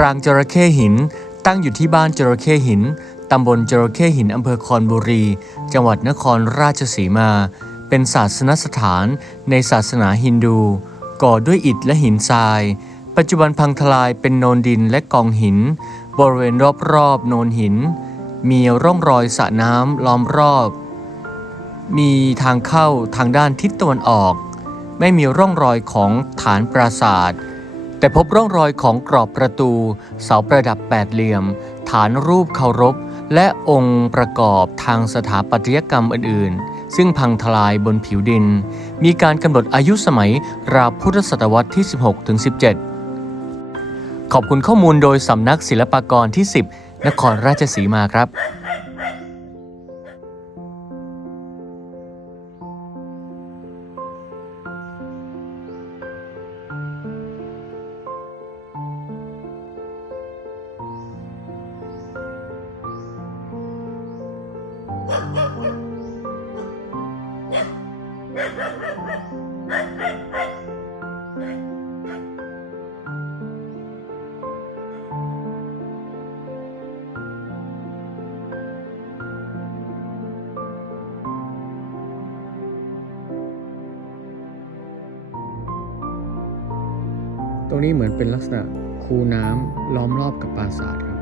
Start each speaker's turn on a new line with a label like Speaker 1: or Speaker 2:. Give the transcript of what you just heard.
Speaker 1: รางจระเข้หิน ตั้งอยู่ที่บ้านจระเข้หิน ตำบลจระเข้หินอำเภอคอนบุรี จังหวัดนครราชสีมา เป็นศาสนสถานในศาสนาฮินดู ก่อด้วยอิฐและหินทราย ปัจจุบันพังทลายเป็นโนนดินและกองหิน บริเวณรอบๆโนนหิน มีร่องรอยสระน้ำล้อมรอบ มีทางเข้าทางด้านทิศตะวันออก ไม่มีร่องรอยของฐานปราสาท แต่พบร่องรอยของกรอบประตู เสาประดับแปดเหลี่ยม ฐานรูปเคารพ และองค์ประกอบทางสถาปัตยกรรมอื่น ๆ ซึ่งพังทลายบนผิวดิน มีการกำหนดอายุสมัยราวพุทธศตวรรษที่ 16-17 ขอบคุณข้อมูลโดยสำนักศิลปากรที่ 10 นครราชสีมาครับ ตรงนี้เหมือนเป็นลักษณะคูน้ำล้อมรอบกับปราสาท